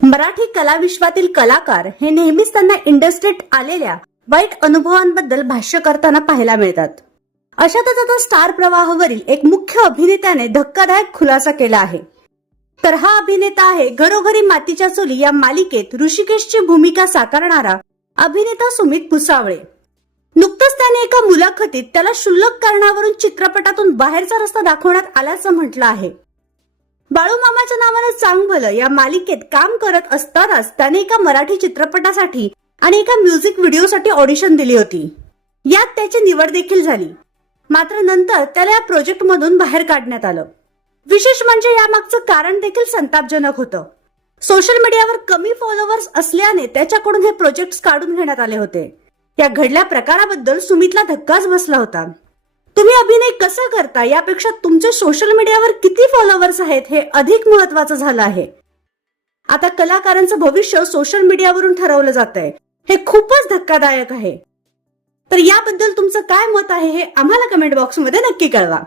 मराठी कला विश्वातील कलाकार हे नेहमीच त्यांना इंडस्ट्रीत आलेल्या वाईट अनुभवांबद्दल भाष्य करताना पाहायला मिळतात. अशातच आता स्टार प्रवाहावरील एक मुख्य अभिनेत्याने धक्कादायक खुलासा केला आहे. तर हा अभिनेता आहे घरोघरी मातीच्या चुली या मालिकेत ऋषिकेशची भूमिका साकारणारा अभिनेता सुमित भुसावळे. नुकतंच त्याने एका मुलाखतीत त्याला क्षुल्लक कारणावरून चित्रपटातून बाहेरचा रस्ता दाखवण्यात आल्याचं म्हटलं आहे. बाळूमामाच्या नावानं चांग भलं या मालिकेत काम करत असतानाच त्याने एका मराठी चित्रपटासाठी आणि एका म्युझिक व्हिडिओसाठी ऑडिशन दिली होती. यात त्याची निवड देखील झाली. मात्र नंतर त्याला या प्रोजेक्ट मधून बाहेर काढण्यात आलं. विशेष म्हणजे यामागचं कारण देखील संतापजनक होतं. सोशल मीडियावर कमी फॉलोअर्स असल्याने त्याच्याकडून हे प्रोजेक्ट काढून घेण्यात आले होते. या घडल्या प्रकाराबद्दल सुमितला धक्काच बसला होता. तुम्ही अभिनय कसं करता यापेक्षा तुमचे सोशल मीडियावर किती फॉलोअर्स आहेत हे अधिक महत्वाचं झालं आहे. आता कलाकारांचं भविष्य सोशल मीडियावरून ठरवलं जातंय हे खूपच धक्कादायक आहे. तर याबद्दल तुमचं काय मत आहे हे आम्हाला कमेंट बॉक्समध्ये नक्की कळवा.